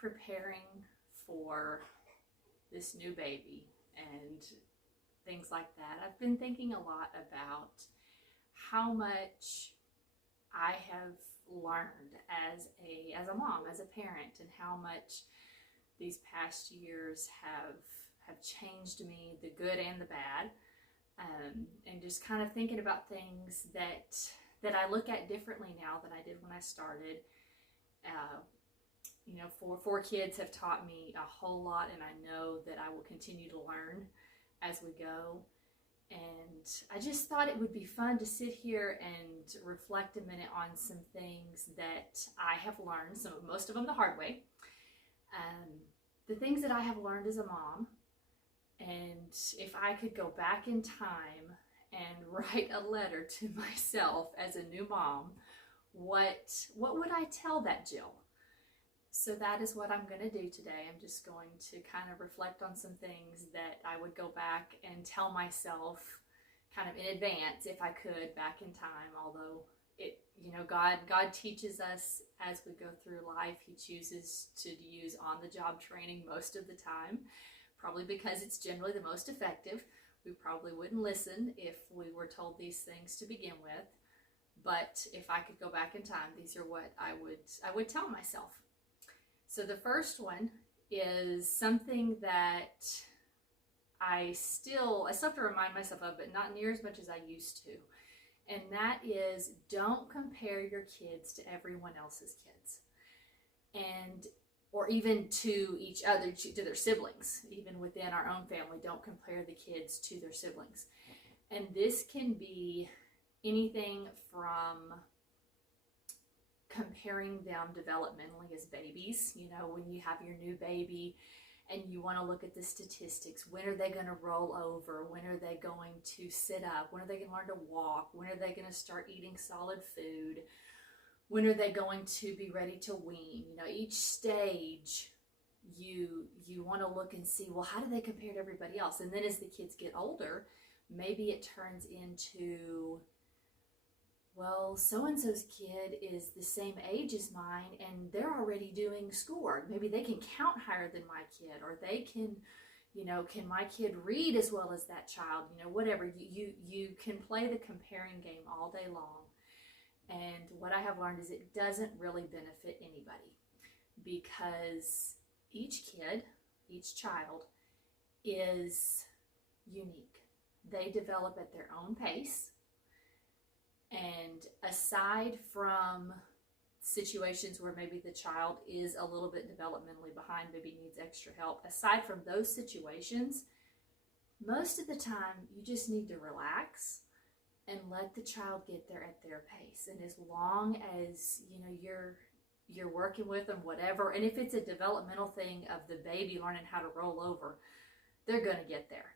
preparing for this new baby and things like that, I've been thinking a lot about how much I have learned as a mom, as a parent, and how much these past years have changed me, the good and the bad, and just kind of thinking about things that I look at differently now than I did when I started. Four kids have taught me a whole lot, and I know that I will continue to learn as we go. And I just thought it would be fun to sit here and reflect a minute on some things that I have learned, most of them the hard way. The things that I have learned as a mom, and if I could go back in time and write a letter to myself as a new mom, what would I tell that Jill? So that is what I'm going to do today. I'm just going to kind of reflect on some things that I would go back and tell myself kind of in advance if I could back in time. Although God teaches us as we go through life. He chooses to use on-the-job training most of the time, probably because it's generally the most effective. We probably wouldn't listen if we were told these things to begin with. But if I could go back in time, these are what I would tell myself. So the first one is something that I still have to remind myself of, but not near as much as I used to. And that is, don't compare your kids to everyone else's kids. Or even to each other, to their siblings. Even within our own family, don't compare the kids to their siblings. And this can be anything from comparing them developmentally as babies. When you have your new baby and you want to look at the statistics, when are they going to roll over? When are they going to sit up? When are they going to learn to walk? When are they going to start eating solid food? When are they going to be ready to wean? Each stage you want to look and see, well, how do they compare to everybody else? And then as the kids get older, maybe it turns into, well, so-and-so's kid is the same age as mine and they're already doing schoolwork. Maybe they can count higher than my kid, or they can, can my kid read as well as that child? Whatever. You can play the comparing game all day long. And what I have learned is it doesn't really benefit anybody, because each kid, each child is unique. They develop at their own pace. And aside from situations where maybe the child is a little bit developmentally behind, maybe needs extra help, aside from those situations, most of the time you just need to relax and let the child get there at their pace. And as long as you're working with them, whatever, and if it's a developmental thing of the baby learning how to roll over, they're going to get there.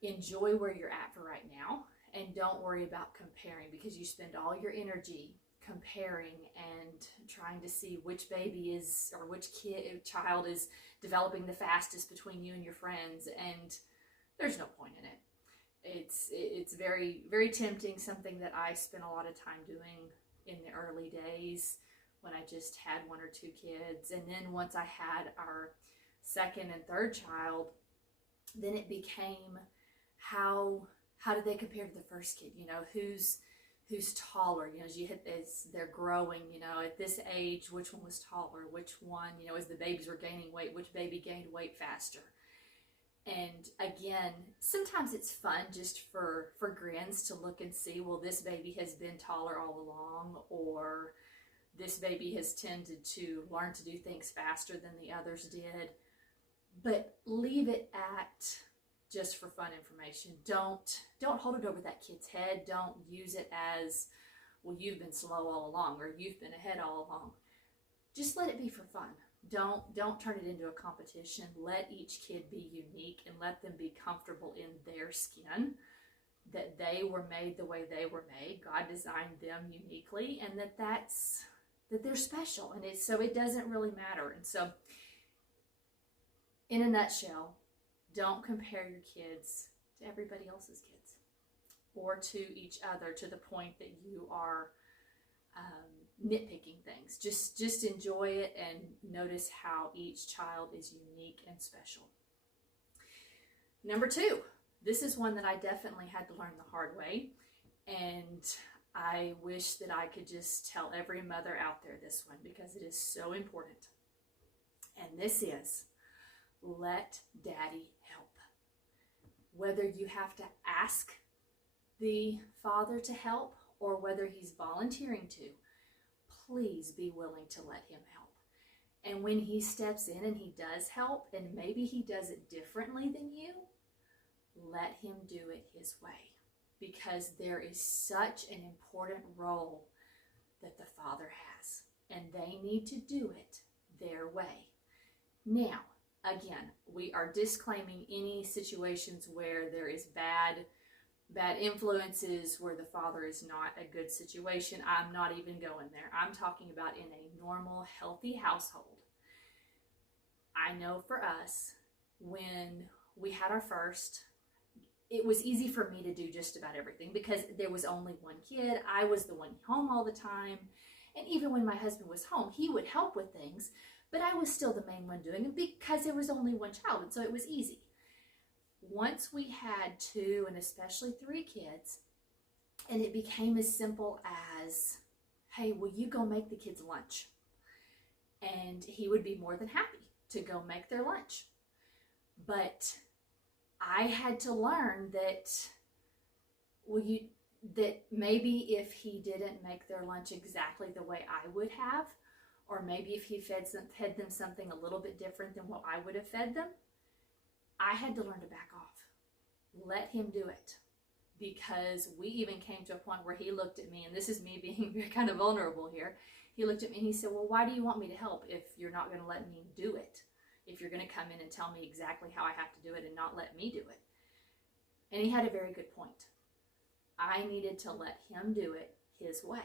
Enjoy where you're at for right now. And don't worry about comparing, because you spend all your energy comparing and trying to see which baby is, or which child is developing the fastest between you and your friends, and there's no point in it. It's very, very tempting, something that I spent a lot of time doing in the early days when I just had one or two kids. And then once I had our second and third child, then it became how do they compare to the first kid? Who's taller? As they're growing, at this age, which one was taller? Which one, as the babies were gaining weight, which baby gained weight faster? And again, sometimes it's fun just for grins to look and see, well, this baby has been taller all along, or this baby has tended to learn to do things faster than the others did. But leave it at just for fun information. Don't hold it over that kid's head. Don't use it as, well, you've been slow all along, or you've been ahead all along. Just let it be for fun. Don't turn it into a competition. Let each kid be unique and let them be comfortable in their skin, that they were made the way they were made. God designed them uniquely, and that they're special. And so it doesn't really matter. And so in a nutshell, don't compare your kids to everybody else's kids or to each other to the point that you are nitpicking things. Just enjoy it and notice how each child is unique and special. Number 2, this is one that I definitely had to learn the hard way, and I wish that I could just tell every mother out there this one because it is so important. And this is, let daddy help. Whether you have to ask the father to help or whether he's volunteering to, please be willing to let him help. And when he steps in and he does help, and maybe he does it differently than you, let him do it his way. Because there is such an important role that the father has, and they need to do it their way. Now, again, we are disclaiming any situations where there is bad influences, where the father is not a good situation. I'm not even going there. I'm talking about in a normal, healthy household. I know for us, when we had our first, it was easy for me to do just about everything because there was only one kid. I was the one home all the time. And even when my husband was home, he would help with things, but I was still the main one doing it because there was only one child, and so it was easy. Once we had 2 and especially 3 kids, and it became as simple as, hey, will you go make the kids lunch? And he would be more than happy to go make their lunch. But I had to learn that, that maybe if he didn't make their lunch exactly the way I would have, or maybe if he fed them something a little bit different than what I would have fed them, I had to learn to back off. Let him do it. Because we even came to a point where he looked at me, and this is me being very kind of vulnerable here. He looked at me and he said, well, why do you want me to help if you're not going to let me do it? If you're going to come in and tell me exactly how I have to do it and not let me do it. And he had a very good point. I needed to let him do it his way.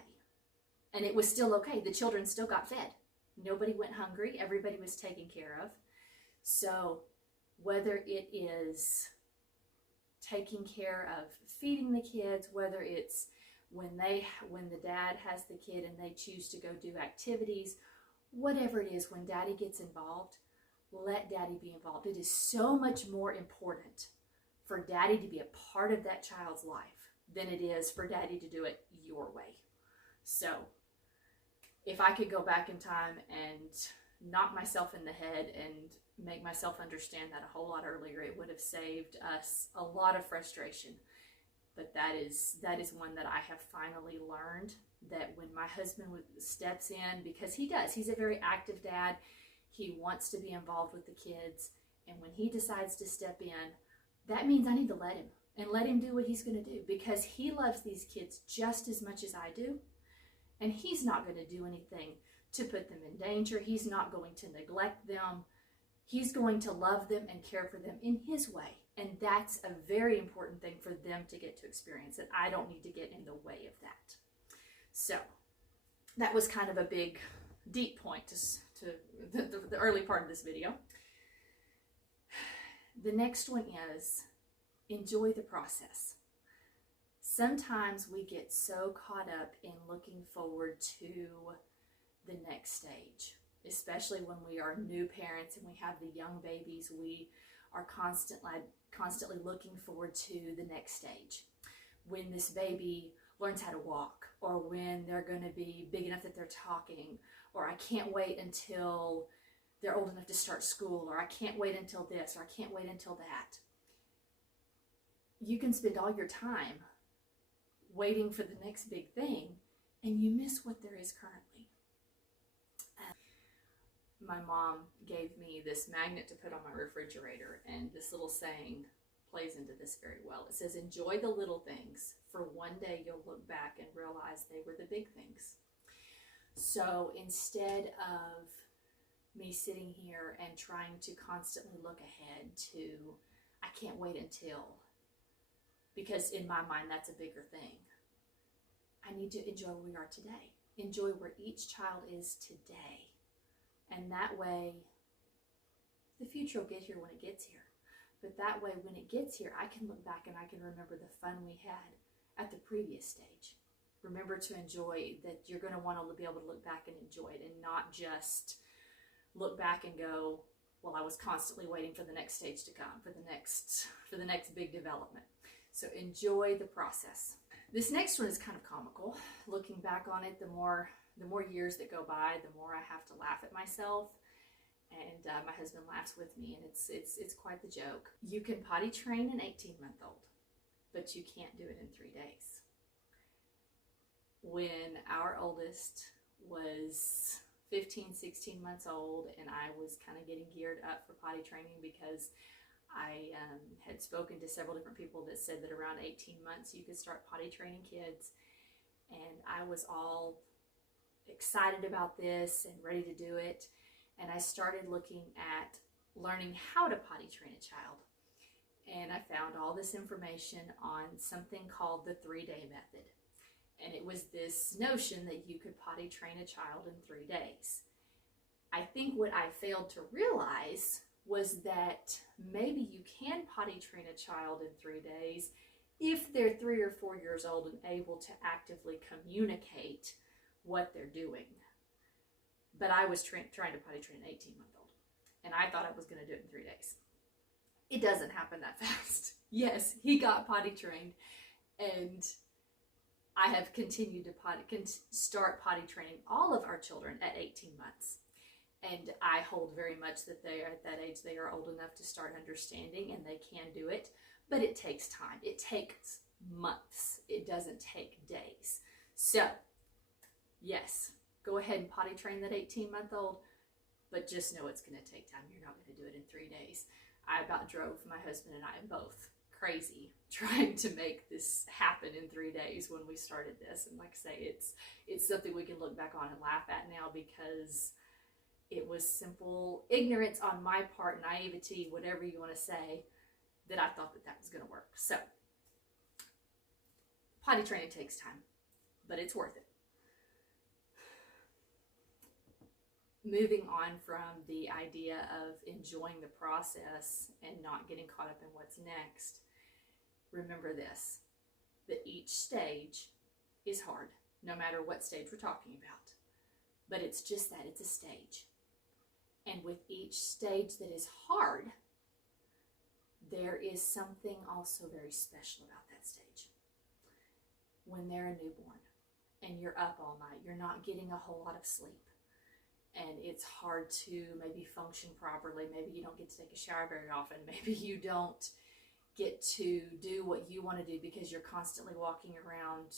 And it was still okay. The children still got fed. Nobody went hungry. Everybody was taken care of. So whether it is taking care of feeding the kids, whether it's when the dad has the kid and they choose to go do activities, whatever it is, when daddy gets involved, let daddy be involved. It is so much more important for daddy to be a part of that child's life than it is for daddy to do it your way. So if I could go back in time and knock myself in the head and make myself understand that a whole lot earlier, it would have saved us a lot of frustration. But that is one that I have finally learned, that when my husband steps in, because he's a very active dad, he wants to be involved with the kids, and when he decides to step in, that means I need to let him, and let him do what he's going to do, because he loves these kids just as much as I do, and he's not going to do anything to put them in danger. He's not going to neglect them. He's going to love them and care for them in his way. And that's a very important thing for them to get to experience. And I don't need to get in the way of that. So that was kind of a big, deep point to the early part of this video. The next one is enjoy the process. Sometimes we get so caught up in looking forward to the next stage, especially when we are new parents and we have the young babies. We are constantly looking forward to the next stage. When this baby learns how to walk, or when they're going to be big enough that they're talking, or I can't wait until they're old enough to start school, or I can't wait until this, or I can't wait until that. You can spend all your time waiting for the next big thing, and you miss what there is currently. My mom gave me this magnet to put on my refrigerator, and this little saying plays into this very well. It says, enjoy the little things, for one day you'll look back and realize they were the big things. So instead of me sitting here and trying to constantly look ahead to, I can't wait until, because in my mind that's a bigger thing, I need to enjoy where we are today. Enjoy where each child is today. And that way, the future will get here when it gets here. But that way, when it gets here, I can look back and I can remember the fun we had at the previous stage. remember to enjoy, that you're going to want to be able to look back and enjoy it, and not just look back and go, well, I was constantly waiting for the next stage to come, for the next big development. So enjoy the process. This next one is kind of comical. Looking back on it, the more years that go by, the more I have to laugh at myself. And my husband laughs with me, and it's quite the joke. You can potty train an 18-month-old, but you can't do it in 3 days. When our oldest was 15, 16 months old, and I was kind of getting geared up for potty training, because I had spoken to several different people that said that around 18 months you could start potty training kids. And I was all excited about this and ready to do it. And I started looking at learning how to potty train a child. And I found all this information on something called the 3-day method. And it was this notion that you could potty train a child in 3 days. I think what I failed to realize was that maybe you can potty train a child in 3 days if they're 3 or 4 years old and able to actively communicate what they're doing. But I was trying to potty train an 18-month-old, and I thought I was going to do it in 3 days. It doesn't happen that fast. Yes, he got potty trained, and I have continued to start potty training all of our children at 18 months. And I hold very much that they are at that age, they are old enough to start understanding, and they can do it. But it takes time. It takes months. It doesn't take days. So, yes, go ahead and potty train that 18-month-old, but just know it's going to take time. You're not going to do it in 3 days. I about drove my husband and I both crazy trying to make this happen in 3 days when we started this. And like I say, it's something we can look back on and laugh at now, because it was simple ignorance on my part, naivety, whatever you want to say, that I thought that was going to work. So, potty training takes time, but it's worth it. Moving on from the idea of enjoying the process and not getting caught up in what's next, remember this, that each stage is hard, no matter what stage we're talking about. But it's just that, it's a stage. And with each stage that is hard, there is something also very special about that stage. When they're a newborn and you're up all night, you're not getting a whole lot of sleep, and it's hard to maybe function properly. Maybe you don't get to take a shower very often. Maybe you don't get to do what you want to do because you're constantly walking around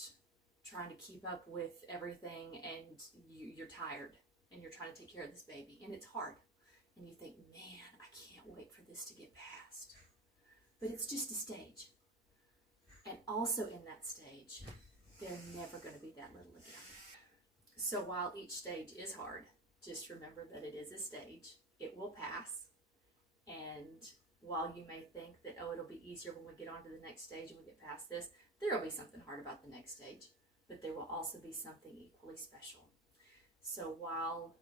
trying to keep up with everything, and you're tired. And you're trying to take care of this baby, and it's hard. And you think, man, I can't wait for this to get past. But it's just a stage. And also in that stage, they're never going to be that little again. So while each stage is hard, just remember that it is a stage. It will pass. And while you may think that, oh, it'll be easier when we get on to the next stage and we get past this, there will be something hard about the next stage. But there will also be something equally special. So while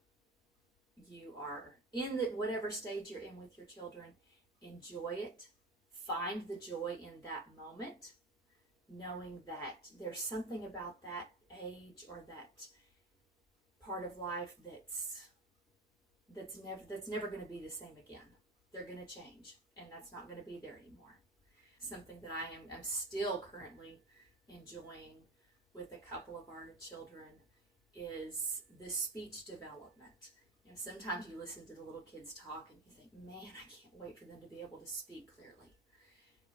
you are in whatever stage you're in with your children, enjoy it. Find the joy in that moment, knowing that there's something about that age or that part of life that's never going to be the same again. They're going to change, and that's not going to be there anymore. Something that I'm still currently enjoying with a couple of our children is the speech development. You know, sometimes you listen to the little kids talk and you think, man, I can't wait for them to be able to speak clearly.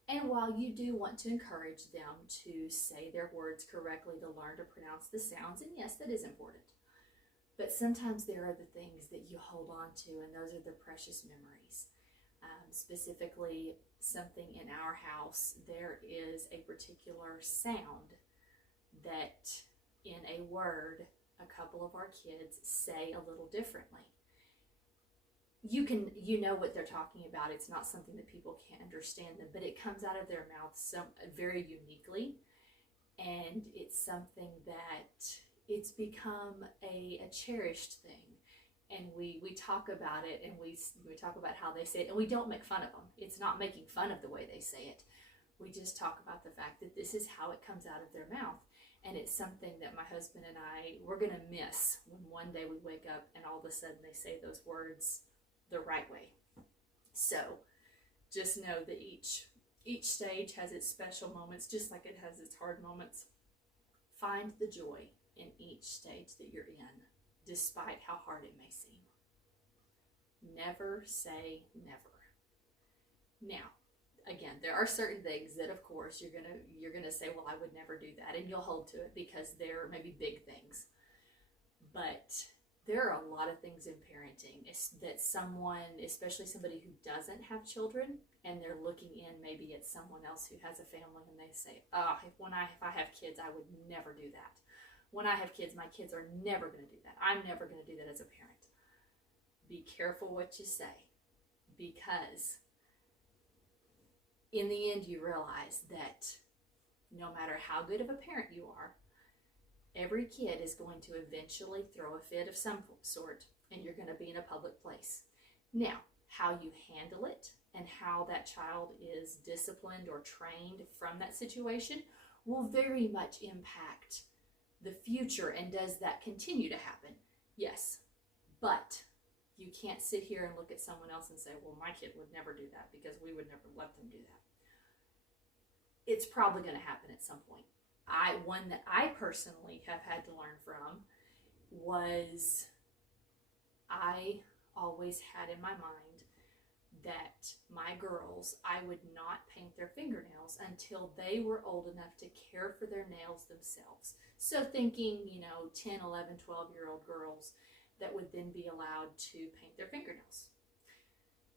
And while you do want to encourage them to say their words correctly, to learn to pronounce the sounds, and yes, that is important. But sometimes there are the things that you hold on to, and those are the precious memories. Specifically, something in our house, there is a particular sound that in a word, a couple of our kids say a little differently. You know what they're talking about. It's not something that people can't understand them, but it comes out of their mouth very uniquely, and it's something that it's become a cherished thing. And we talk about it, and we talk about how they say it, and we don't make fun of them. It's not making fun of the way they say it. We just talk about the fact that this is how it comes out of their mouth. And it's something that my husband and we're going to miss when one day we wake up and all of a sudden they say those words the right way. So just know that each stage has its special moments, just like it has its hard moments. Find the joy in each stage that you're in, despite how hard it may seem. Never say never. Now, again, there are certain things that, of course, you're gonna say, well, I would never do that, and you'll hold to it because they're maybe big things. But there are a lot of things in parenting that someone, especially somebody who doesn't have children, and they're looking in maybe at someone else who has a family, and they say, if I have kids, I would never do that. When I have kids, my kids are never going to do that. I'm never going to do that as a parent. Be careful what you say, because in the end, you realize that no matter how good of a parent you are, every kid is going to eventually throw a fit of some sort, and you're going to be in a public place. Now, how you handle it and how that child is disciplined or trained from that situation will very much impact the future. And does that continue to happen? Yes, but you can't sit here and look at someone else and say, well, my kid would never do that because we would never let them do that. It's probably going to happen at some point. One that I personally have had to learn from was, I always had in my mind that my girls, I would not paint their fingernails until they were old enough to care for their nails themselves. So thinking, 10, 11, 12-year-old girls that would then be allowed to paint their fingernails.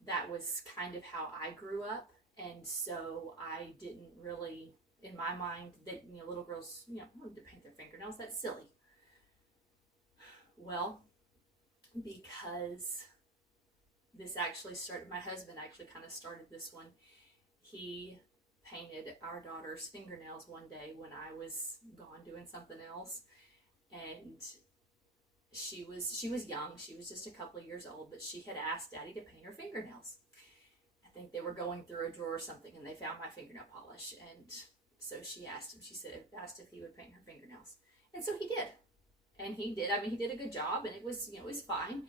That was kind of how I grew up, and so I didn't really, in my mind, that little girls need to paint their fingernails. That's silly. Well, because this actually started, my husband actually kind of started this one. He painted our daughter's fingernails one day when I was gone doing something else, and she was young. She was just a couple of years old, but she had asked Daddy to paint her fingernails. I think they were going through a drawer or something, and they found my fingernail polish, and so she asked him. She asked if he would paint her fingernails, and so he did, and he did. I mean, he did a good job, and it was fine.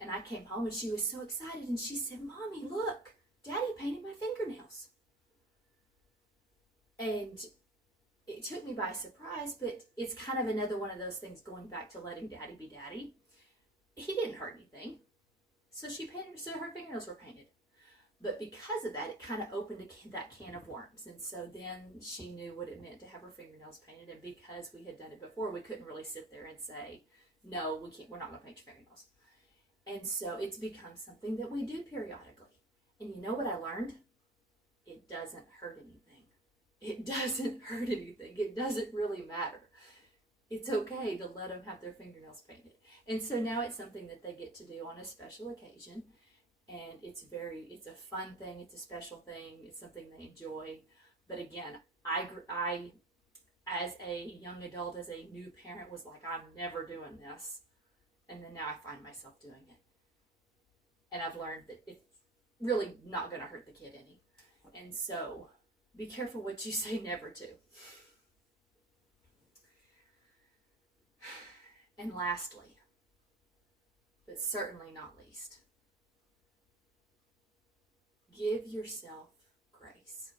And I came home, and she was so excited, and she said, "Mommy, look, Daddy painted my fingernails." And it took me by surprise, but it's kind of another one of those things going back to letting Daddy be Daddy. He didn't hurt anything, so her fingernails were painted. But because of that, it kind of opened that can of worms. And so then she knew what it meant to have her fingernails painted. And because we had done it before, we couldn't really sit there and say, no, we can't, we're not going to paint your fingernails. And so it's become something that we do periodically. And you know what I learned? It doesn't hurt anything. It doesn't hurt anything. It doesn't really matter. It's okay to let them have their fingernails painted. And so now it's something that they get to do on a special occasion. And it's a fun thing. It's a special thing. It's something they enjoy. But again, I, as a young adult, as a new parent, was like, I'm never doing this. And then now I find myself doing it. And I've learned that it's really not going to hurt the kid any. And so be careful what you say never to. And lastly, but certainly not least, give yourself grace.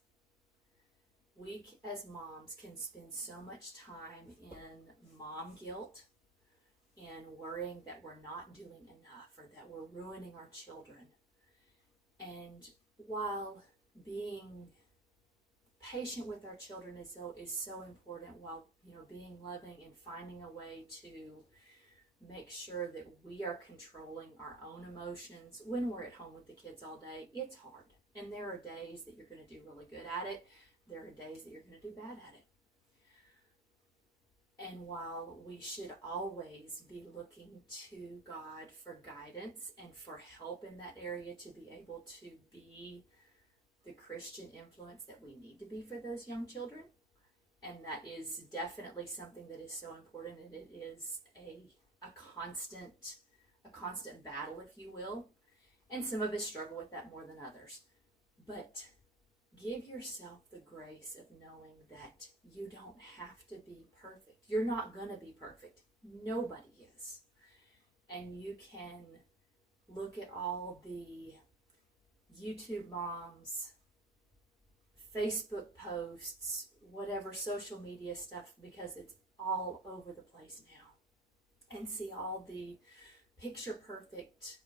We as moms can spend so much time in mom guilt and worrying that we're not doing enough or that we're ruining our children. And while being patient with our children is so important, while being loving and finding a way to make sure that we are controlling our own emotions when we're at home with the kids all day, it's hard. And there are days that you're going to do really good at it. There are days that you're going to do bad at it. And while we should always be looking to God for guidance and for help in that area to be able to be the Christian influence that we need to be for those young children, and that is definitely something that is so important, and it is a constant battle, if you will. And some of us struggle with that more than others. But give yourself the grace of knowing that you don't have to be perfect. You're not going to be perfect. Nobody is. And you can look at all the YouTube moms, Facebook posts, whatever social media stuff, because it's all over the place now, and see all the picture perfect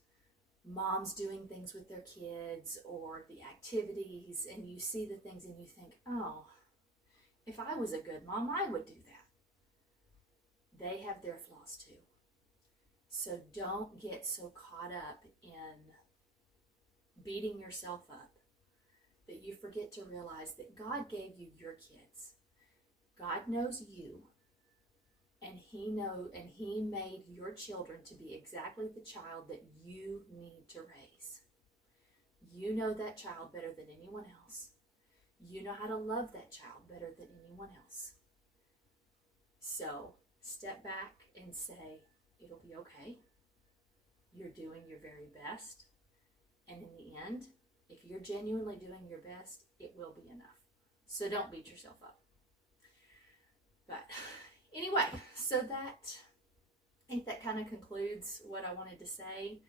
moms doing things with their kids or the activities, and you see the things and you think, oh, if I was a good mom, I would do that. They have their flaws too. So don't get so caught up in beating yourself up that you forget to realize that God gave you your kids. God knows you, and He made your children to be exactly the child that you need to raise. You know that child better than anyone else. You know how to love that child better than anyone else. So step back and say, it'll be okay. You're doing your very best. And in the end, if you're genuinely doing your best, it will be enough. So don't beat yourself up. But anyway, so I think that kind of concludes what I wanted to say.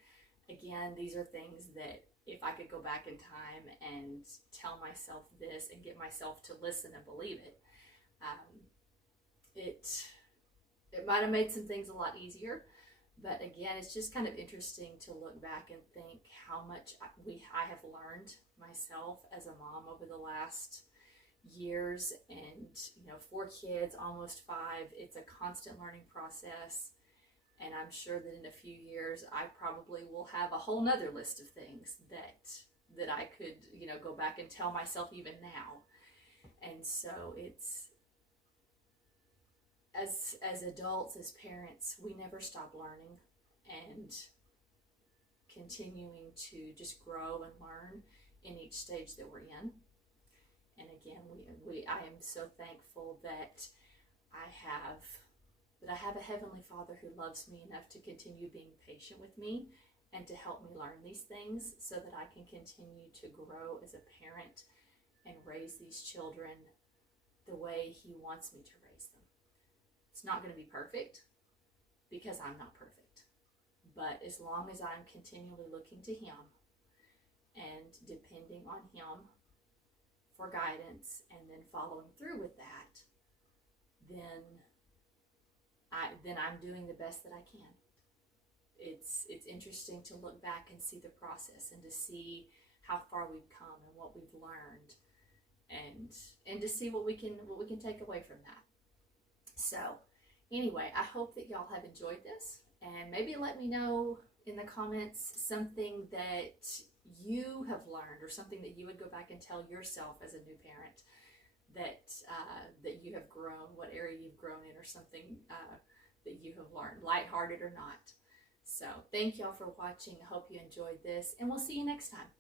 Again, these are things that if I could go back in time and tell myself this and get myself to listen and believe it, it might have made some things a lot easier. But again, it's just kind of interesting to look back and think how much I have learned myself as a mom over the last years. And 4 kids, almost 5, it's a constant learning process. And I'm sure that in a few years, I probably will have a whole nother list of things that I could, go back and tell myself even now. And so it's, as adults, as parents, we never stop learning and continuing to just grow and learn in each stage that we're in. And again, I am so thankful that I have a Heavenly Father who loves me enough to continue being patient with me and to help me learn these things so that I can continue to grow as a parent and raise these children the way He wants me to raise them. It's not going to be perfect because I'm not perfect. But as long as I'm continually looking to Him and depending on Him for guidance and then following through with that, then I'm doing the best that I can. It's interesting to look back and see the process and to see how far we've come and what we've learned, and to see what we can take away from that. So anyway, I hope that y'all have enjoyed this, and maybe let me know in the comments something that you have learned or something that you would go back and tell yourself as a new parent that you have grown, what area you've grown in, or something that you have learned, lighthearted or not. So thank y'all for watching. I hope you enjoyed this, and we'll see you next time.